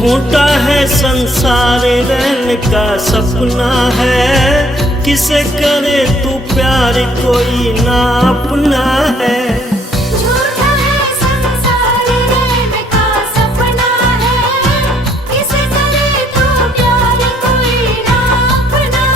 झूठा है संसार रहने का सपना है, किसे करे तू प्यार कोई ना अपना है। झूठा है संसार रहने का सपना है, किसे करे तू प्यार कोई ना अपना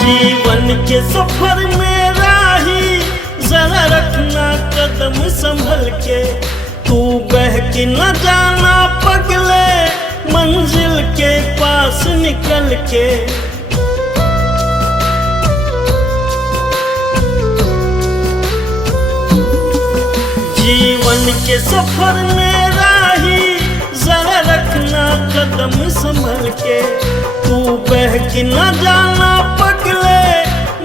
जीवन के सफर में राही जरा रखना कदम संभल के, तू बहक न जाना पगले मंजिल के पास निकल के। जीवन के सफर में राही जरा रखना कदम संभल के, तू बहक न जाना पगले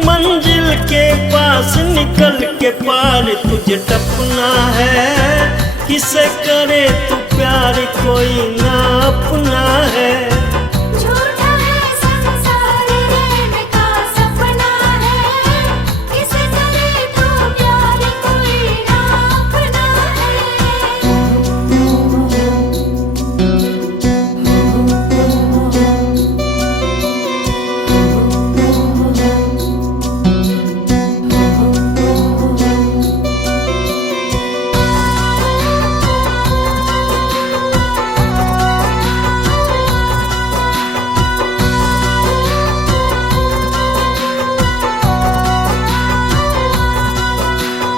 मंजिल के पास निकल के। पार तुझे टपना है, किसे करे तू प्यार कोई ना अपना है। झूठा है संसार रहने का सपना है, किसे करे तू प्यार कोई ना अपना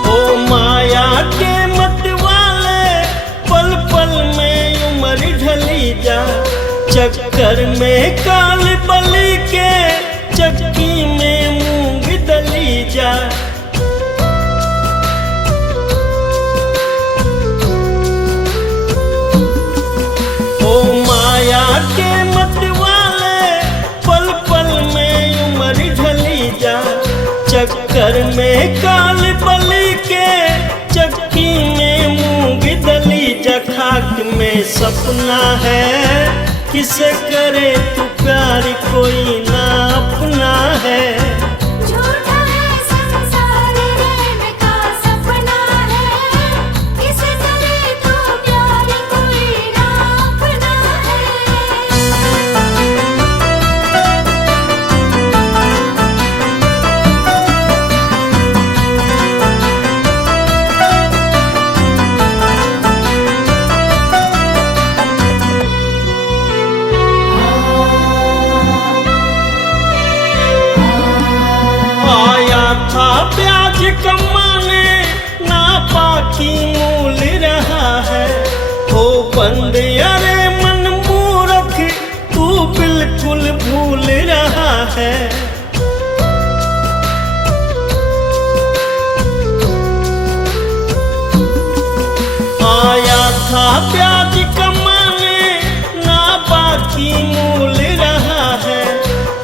ओ माया के मत वाले पल पल में उम्र ढली जा, चक्कर में काल बलि के चक्की में मूंग दली जा। ओ माया के मत वाले पल पल में उम्र ढली जा, चक्कर में काल बलि के चक्की में मूंग दली जा। खाक में सपना है, किसे करे तू प्यार कोई ना अपना है। झूठा है संसार रहने का सपना है, किसे करे तू प्यार कोई ना अपना आया था प्याज कमाने ना बाकी मूल रहा है, हो बंद अरे मन मूर्ख तू बिल्कुल भूल रहा है। आया था प्याज कमाने ना बाकी मूल रहा है,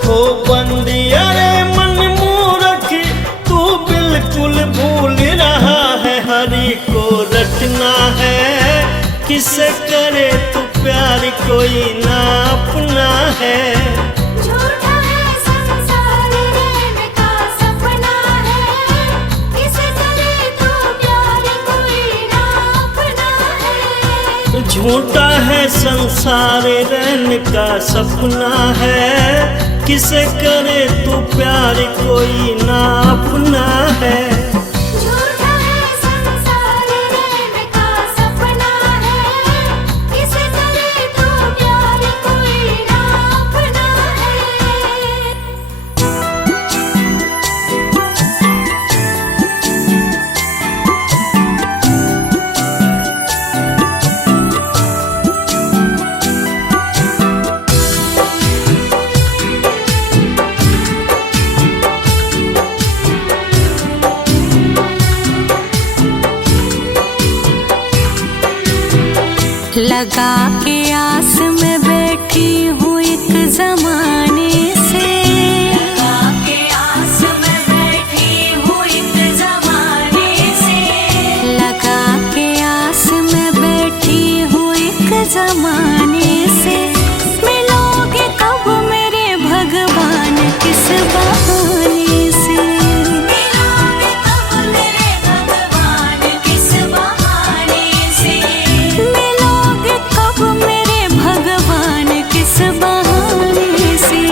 हो बंद अरे मन मूर्ख तू बिल्कुल भूल रहा है। हरि को रटना है, किसे करे तू प्यार कोई ना अपना है। झूठा है संसार रहने का सपना है, किसे करे तू प्यार कोई ना अपना है। झूठा है संसार रहने का सपना है, किसे करे तू प्यार कोई ना अपना है। झूठा है संसार रहने का सपना है, किसे करे तू प्यार कोई ना अपना है। लगा के आस में बैठी हूँ एक जमाने से, लगा के आस में बैठी हूँ एक जमाने से। जमाने से। मिलोगे कब मेरे भगवान किस बहाने से। मिलोगे कब मेरे भगवान किस बहाने से। मिलोगे कब मेरे भगवान किस बहाने से।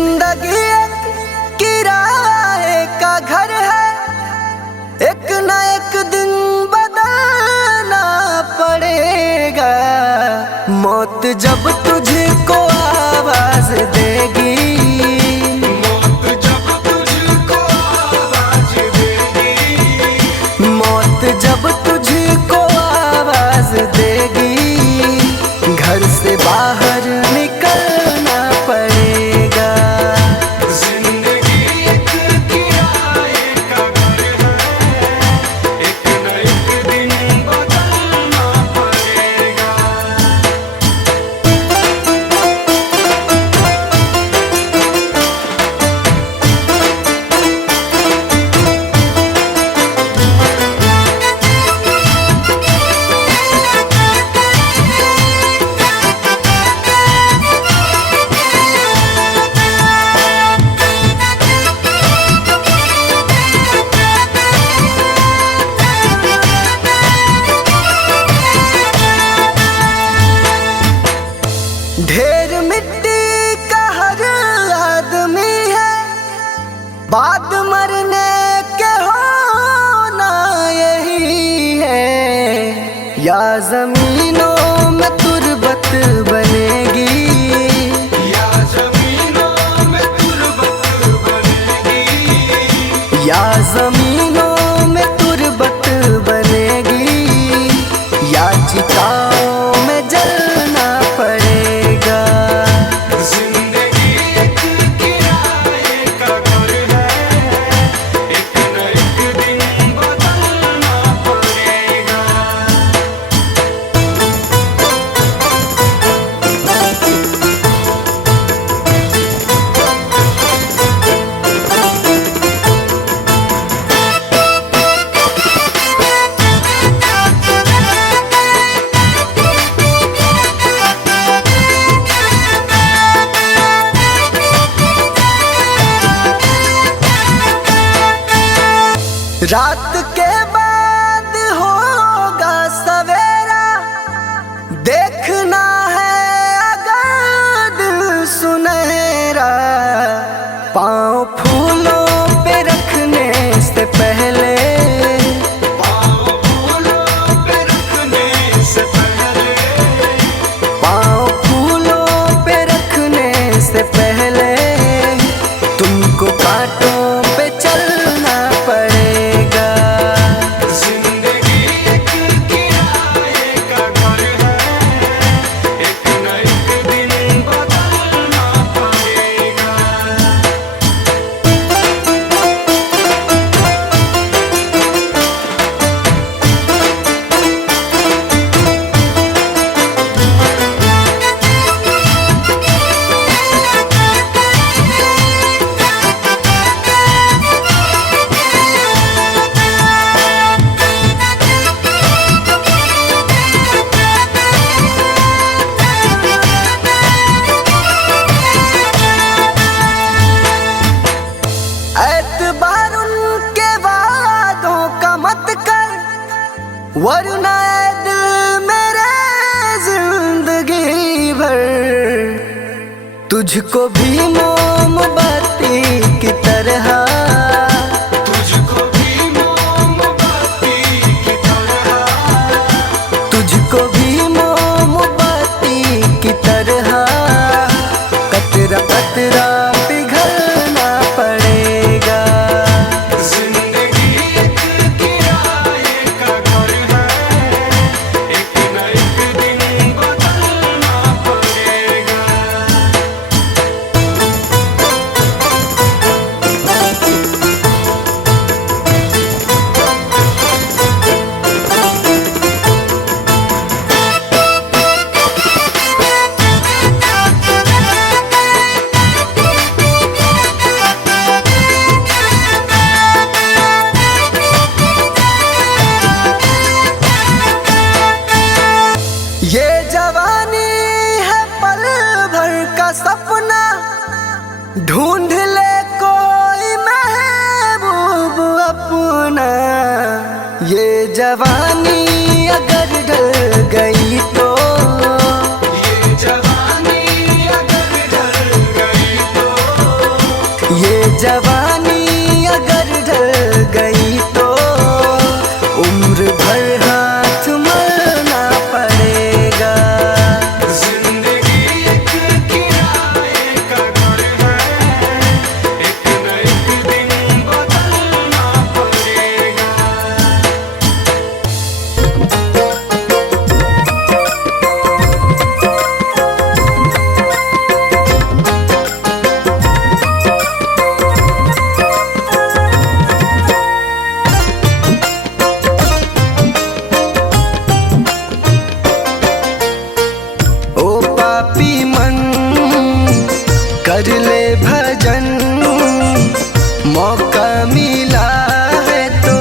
जिंदगी एक किराए का घर है, एक न एक दिन बदलना पड़ेगा। मौत जब तुझको आवाज देगी, मौत जब तुझको आवाज देगी, मौत जब तुझको आवाज देगी, घर से बाहर निकलना पड़ेगा। जिंदगी एक किराए का घर है, एक न एक दिन बदलना पड़ेगा। ढेर मिट्टी का हर आदमी है, बाद मरने के होना यही है। या जमीनों में तुरबत बनेगी, या जमीनों में तुरबत बनेगी, या जमीनों में तुरबत बनेगी, या चिताओं में जलना पड़ेगा। जिंदगी एक किराए का घर है, एक न एक दिन बदलना पड़ेगा। रात के बाद होगा सवेरा, देखना है अगर दिल सुनहरा। पाँव फूलों पे रखने से पहले, पाँव फूलों पे रखने से पहले, पाँव फूलों पे रखने से पहले, तुमको कांटों पे चलना पड़ेगा। जिंदगी एक किराए का घर है, एक न एक दिन बदलना पड़ेगा। एतबार उनके वादों का मत कर, वरना ऐ दिल मेरे जिंदगी भर तुझको भी मोमबत्ती की तरह, तुझको भी मोमबत्ती की तरह, तुझको भी मोमबत्ती की तरह, कतरा कतरा पिघलना पड़ेगा। जिंदगी एक किराए का घर है, एक न एक दिन बदलना पड़ेगा। ये जवानी है पल भर का सपना, ढूंढ ले कोई महबूब अपना। ये जवानी अगर ढल गई तो, ये जवानी अगर ढल गई तो, जवानी अगर ढल गई तो उम्र भर हाथ मलना पड़ेगा। जिंदगी एक किराए का घर है, एक न एक दिन बदलना पड़ेगा। ओ पापी मन कर ले भजन, मौका मिला है तो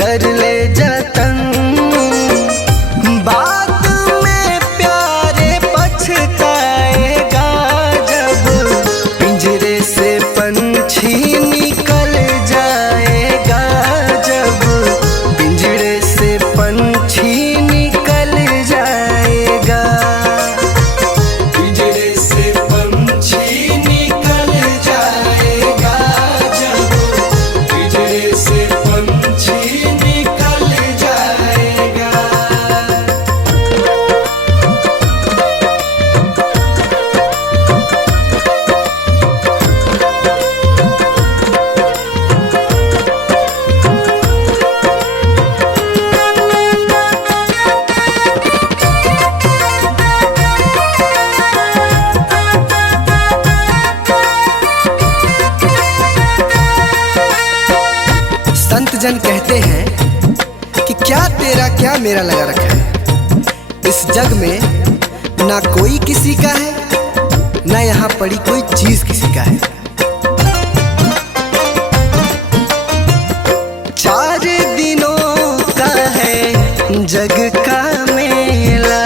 कर ले जतन। बाद में प्यारे पछताएगा जब पिंजरे से पंछी निकल जाएगा, जब पिंजरे से पंछी निकल जाएगा। पिंजरे से पंछी निकल जाएगा, जब पिंजरे से पंछी निकल जाएगा। संत जन कहते हैं कि क्या तेरा क्या मेरा लगा रखा है। इस जग में ना कोई किसी का है, ना यहाँ पड़ी कोई चीज किसी का है। 4 दिनों का है जग का मेला,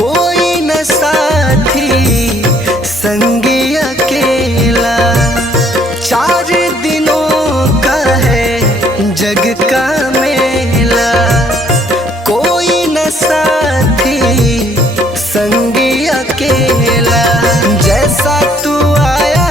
कोई न साथी संगी अकेला। 4 दिनों का है जग का मेला, कोई न साथी संगी अकेला। जैसा तू आया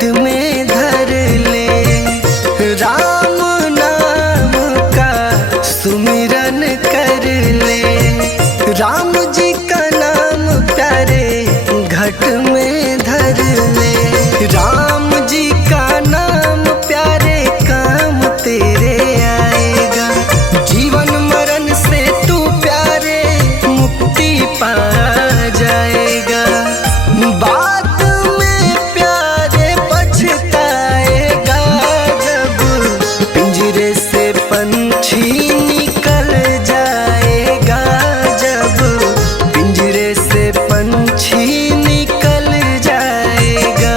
घट में धर ले। राम नाम का सुमिरन कर ले, राम जी का नाम प्यारे घट में धर ले। राम जी का नाम प्यारे काम तेरे आएगा, जीवन मरण से तू प्यारे मुक्ति पा जाएगा। बाद में प्यारे पछताएगा, जब पिंजरे से पंछी निकल जाएगा, जब पिंजरे से पंछी निकल जाएगा।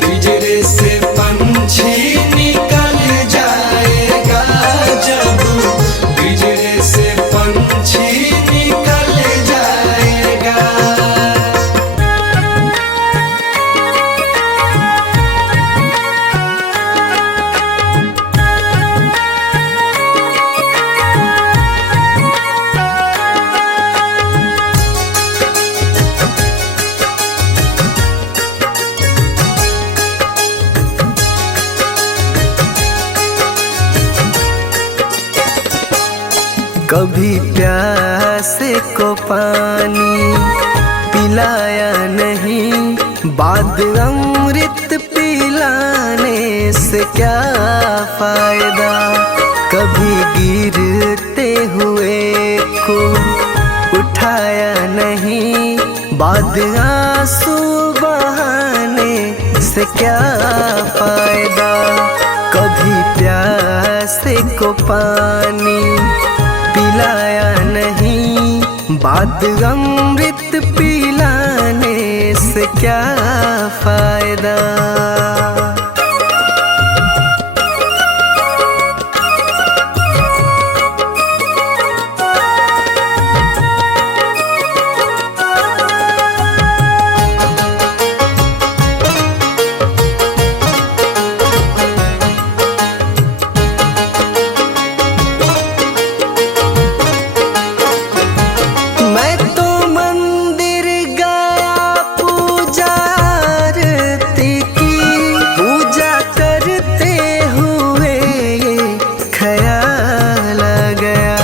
पिंजरे से पंछी निकल जाएगा, जब पिंजरे से पंछी निकल जाएगा। कभी प्यासे को पानी पिलाया नहीं, बाद अमृत पिलाने से क्या फायदा। कभी गिरते हुए को उठाया नहीं, बाद आंसू बहाने से क्या फायदा। कभी प्यासे को पानी पिलाया नहीं, बाद अमृत पिलाने से क्या फायदा। मैं तो मंदिर गया पूजा आरती की, पूजा करते हुए ख्याल आ गया।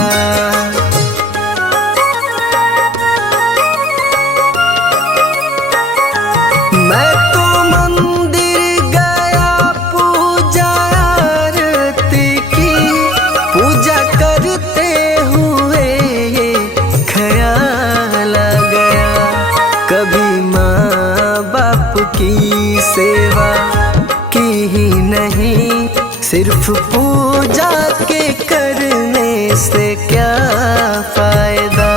मैं तो मंदिर गया पूजा आरती की, पूजा करते हुए ख्याल आ गया। कभी माँ बाप की सेवा की ही नहीं, सिर्फ पूजा के करने से क्या फायदा।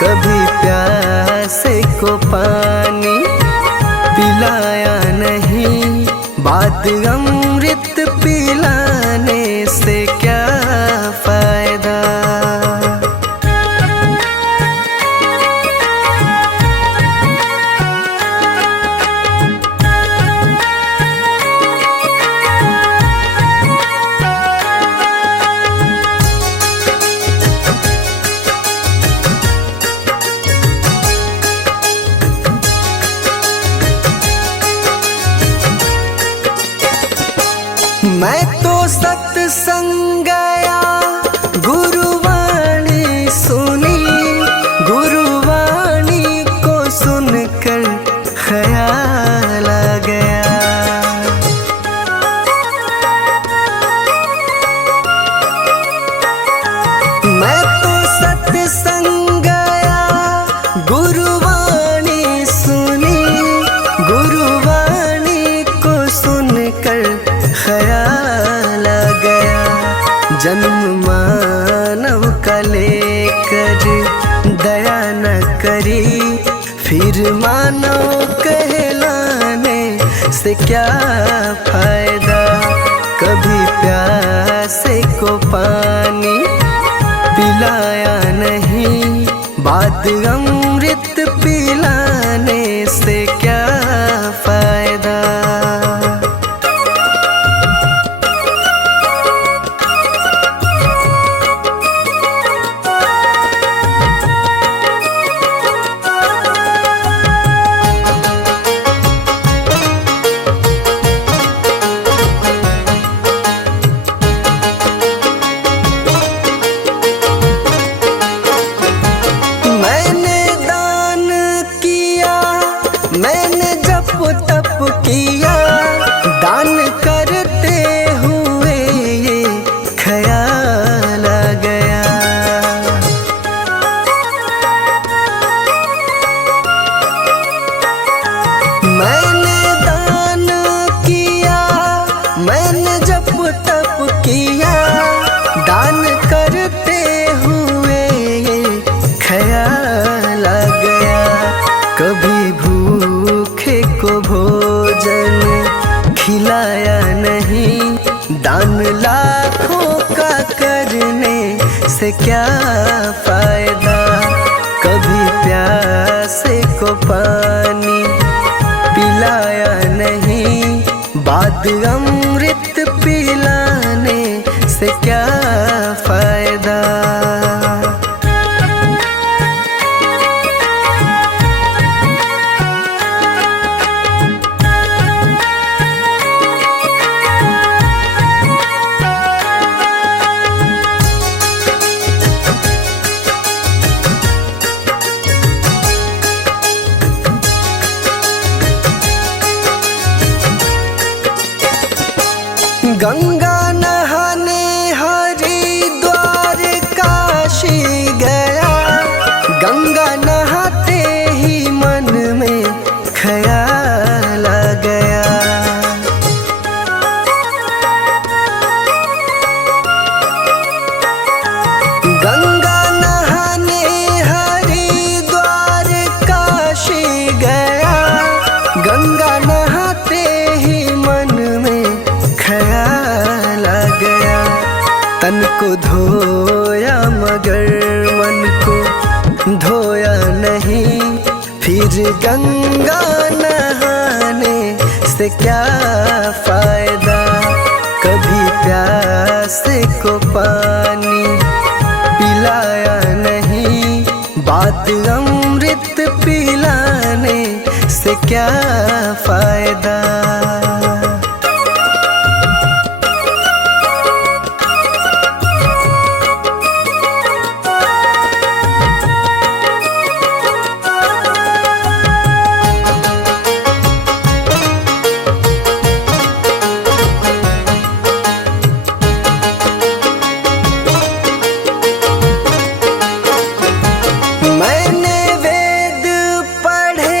कभी प्यासे को पानी पिलाया नहीं, बाद अमृत पिलाने से क्या फायदा। मैं तो सत्संग गया, गुरुवाणी सुनी, गुरुवाणी को सुनकर ख्याल आ गया। मैं तो सत्संग गया, गुरुवाणी सुनी, गुरुवाणी को सुनकर ख्याल आ गया। जन्म मानव का लेकर दया न करी, फिर मानव कहलाने से क्या फायदा। कभी प्यासे को पानी पिलाया नहीं, बाद अमृत पिलाने से क्या फायदा। पिलाया नहीं। दान लाखों का करने से क्या फायदा, कभी प्यासे को पानी पिलाया नहीं। बाद अमृत पिलाने से क्या फायदा। गंगा नहाने हरिद्वार काशी गया, गंगा नहाते ही मन में ख्याल आ गया। गंगा नहाने हरिद्वार काशी गया, गंगा नहाते ही मन में ख्याल आ गया। तन को धोया मगर मन को धोया नहीं, फिर गंगा नहाने से क्या फायदा। कभी प्यासे को पानी पिलाया नहीं, बात अमृत पिलाने से क्या फायदा। मैंने वेद पढ़े,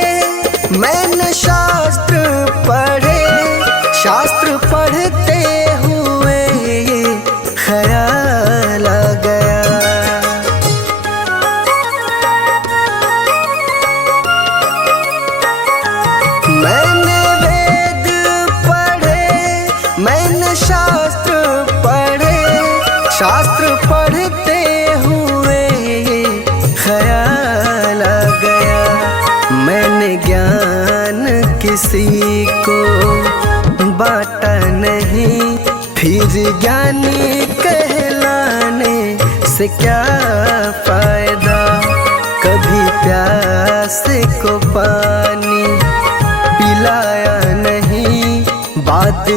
मैंने शास्त्र पढ़े, शास्त्र पढ़ते हुए ये ख्याल आ गया। मैंने वेद पढ़े, मैंने शास्त्र पढ़े, शास्त्र पढ़ते हुए ये ख्याल आ गया। मैंने ज्ञान किसी को बांटा नहीं, फिर ज्ञानी कहलाने से क्या फायदा। कभी प्यासे को पानी पिलाया नहीं, बात